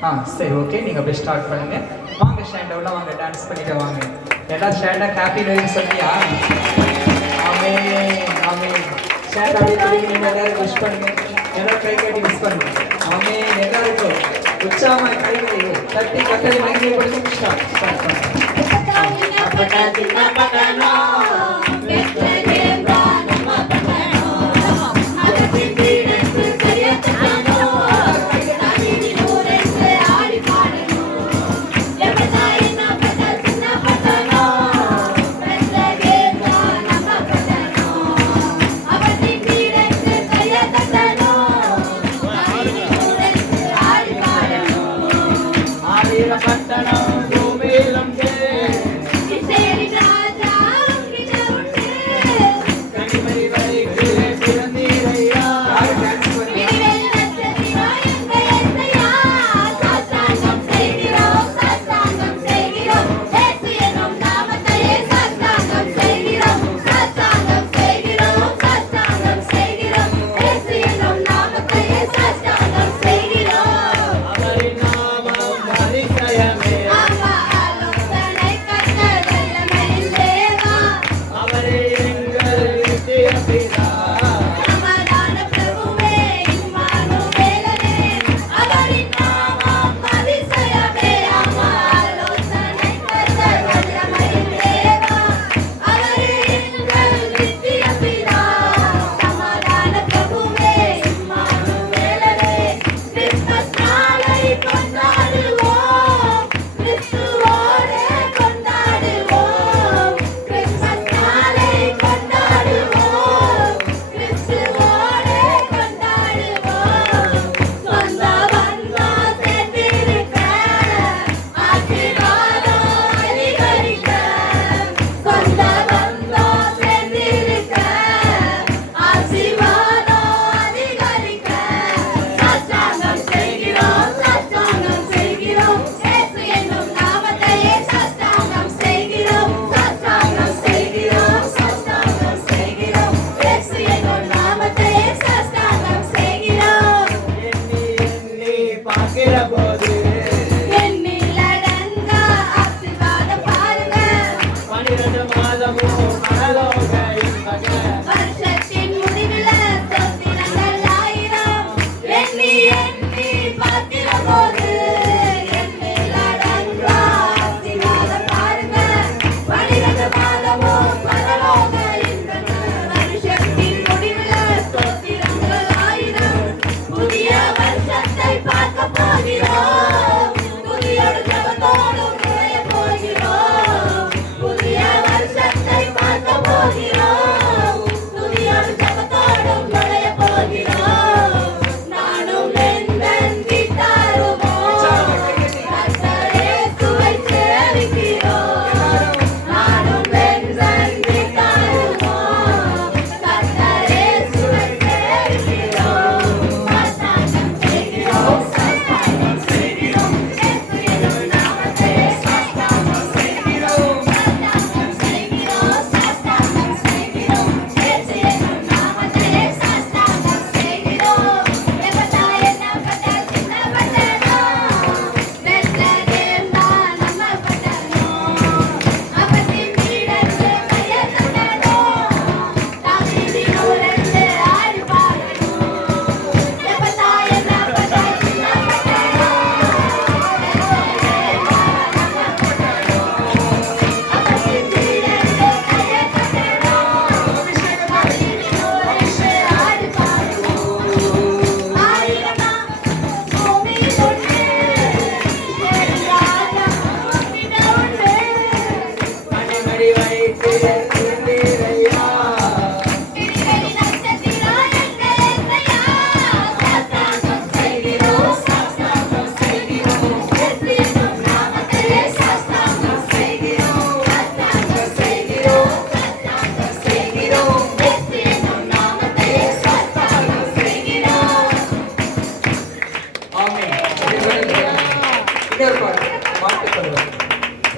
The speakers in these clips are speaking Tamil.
சரி ஓகே, நீங்கள் அப்படியே ஸ்டார்ட் பண்ணுங்க. வாங்க ஸ்டாண்டவுல வாங்க, டான்ஸ் பண்ணிட்டு வாங்க. எல்லாம் ஸ்டாண்டாக ஹாப்பி நியூ சொல்லியா? ஆமே ஆமே. ஸ்டாண்ட் அப்படியே திரும்பி நீங்கள் எல்லாரும் விஷ் பண்ணுங்க. எல்லாரும் கை கட்டி விஷ் பண்ணுங்க. ஆமே. எல்லாருக்கும் உற்சாகமாக கைகளை தட்டி கட்டளை மகிமைப்படுத்தி ஸ்டார்ட் பண்ணுங்க.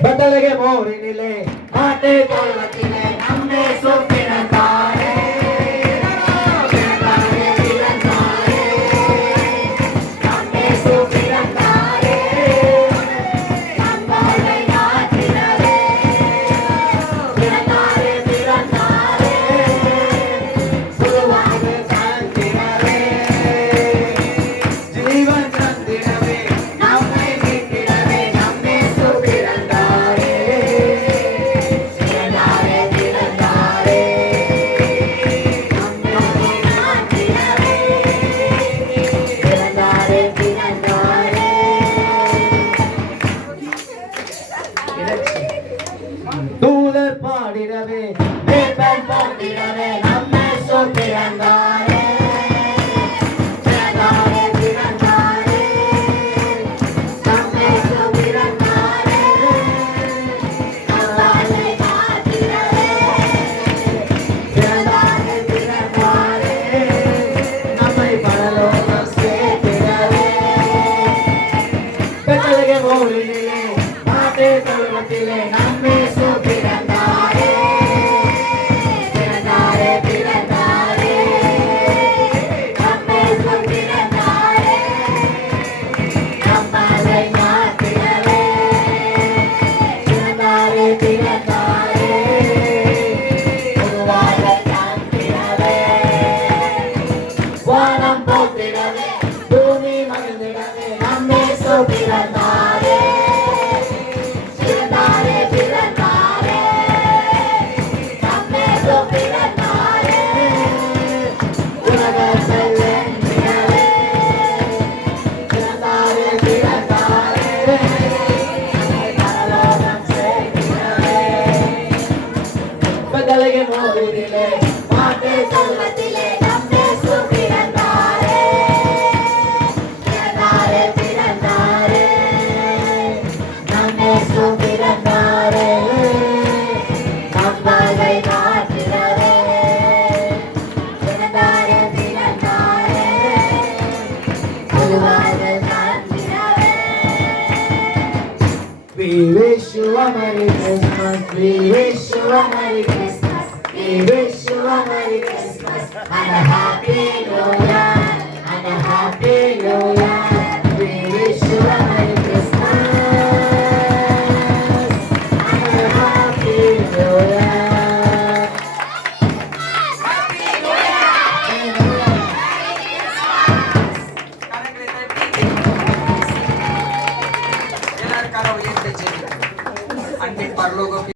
ಬದಲಿಗೆ ಮೋರಿನಿಲೆ ಮಾತೆ ಕೊಲ್ಲತಿಲೆ ನಮ್ಮೆ ಸೊಪ್ಪಿನಂತಾರೆ ನಮ್ಮೆ ಸೊಪ್ಪಿನಂತಾರೆ ஊரினிலே மாட்டு தொழுவத்திலே நம்மேசு பிறந்தாரே பிறந்தாரே பிறந்தாரே நம்மேசு பிறந்தாரே நம்மை மாற்றிடவே பிறந்தாரே பிறந்தாரே புதுவாழ்வை காண்பிடவே வானம் போத்திடவே பூமி மகிழ்ந்திடவே நம்மேசு பிறந்தாரே பிறந்தாரே பிறந்தாரே நம்மேசு பிறந்தாரே உலகத்தை வென்றிடவே பிறந்தாரே பிறந்தாரே பரலோகம் சேர்ந்திடவே பெத்தலகேம் ஊரினிலே மாட்டு தொழுவத்திலே நம்மேசு பிறந்தாரே பிறந்தாரே பிறந்தாரே நம்மேசு பிறந்தாரே நம்மை மாற்றிடவே பிறந்தாரே பிறந்தாரே புதுவாழ்வை காண்பிடவே We wish you a Merry Christmas. We wish you a Merry Christmas. We wish you a Merry Christmas and a Happy